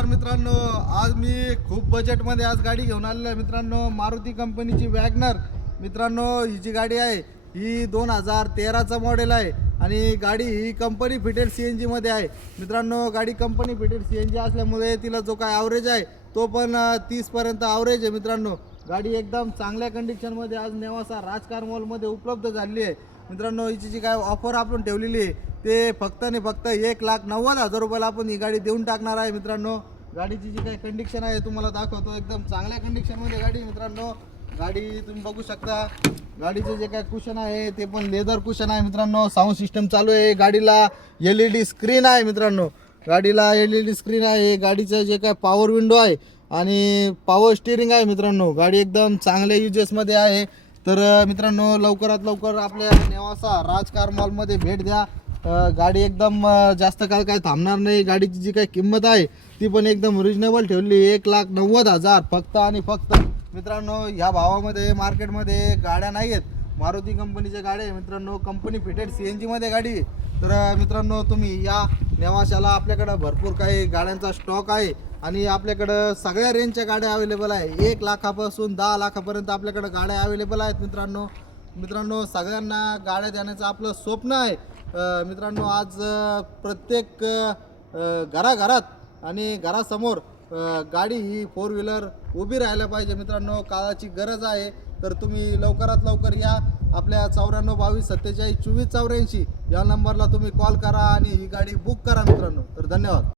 नमस्कार मित्रांनो, आज मी खूप बजेटमध्ये आज गाडी घेऊन आलेलो आहे मित्रांनो. मारुती कंपनीची वॅगनर मित्रांनो, ही जी गाडी आहे ही 2013चा मॉडेल आहे आणि गाडी ही कंपनी फिटेड CNG मध्ये आहे मित्रांनो. गाडी कंपनी फिटेड CNG असल्यामुळे तिला जो काय ॲव्हरेज आहे तो पण 30 पर्यंत ॲव्हरेज आहे मित्रांनो. गाडी एकदम चांगल्या कंडिशनमध्ये आज नेवासा राजकार मॉलमध्ये उपलब्ध झालेली आहे मित्रांनो. हिची जी काय ऑफर आपण ठेवलेली आहे ते फक्त 1,90,000 रुपयाला आपण ही गाडी देऊन टाकणार आहे मित्रांनो. गाडीची जी काही कंडिशन आहे तुम्हाला दाखवतो, एकदम चांगल्या कंडिशनमध्ये गाडी मित्रांनो. गाडी तुम्ही बघू शकता. गाडीचे जे काय कुशन आहे ते पण लेदर कुशन आहे मित्रांनो. साऊंड सिस्टम चालू आहे. गाडीला LED स्क्रीन आहे मित्रांनो. गाडीला LED स्क्रीन आहे. गाडीचं जे काय पॉवर विंडो आहे आणि पॉवर स्टिअरिंग आहे मित्रांनो. गाडी एकदम चांगल्या युजेसमध्ये आहे. तर मित्रांनो, लवकरात लवकर आपल्या नेवासा राजकार मॉलमध्ये भेट द्या. गाडी एकदम जास्त काळ काय थांबणार नाही. गाडीची जी काही किंमत आहे ती पण एकदम रिजनेबल ठेवली, 1,90,000 फक्त आणि फक्त मित्रांनो. ह्या भावामध्ये मार्केटमध्ये गाड्या नाही आहेत. मारुती कंपनीच्या गाड्या आहे मित्रांनो. कंपनी फिटेड CNG मध्ये गाडी. तर मित्रांनो, तुम्ही या नेवाशाला आपल्याकडं भरपूर काही गाड्यांचा स्टॉक आहे आणि आपल्याकडं सगळ्या रेंजच्या गाड्या अवेलेबल आहे. 1 लाखापासून 10 लाखापर्यंत आपल्याकडं गाड्या अवेलेबल आहेत मित्रांनो. सगळ्यांना गाड्या देण्याचं आपलं स्वप्न आहे मित्रांनो. आज प्रत्येक घराघरात आणि घरासमोर गाडी ही 4 व्हीलर उभी राहायला पाहिजे मित्रांनो. काळाची गरज आहे. तर तुम्ही लवकरात लवकर या. आपल्या 94 22 47 24 84 या नंबरला तुम्ही कॉल करा आणि ही गाडी बुक करा मित्रांनो. तर धन्यवाद.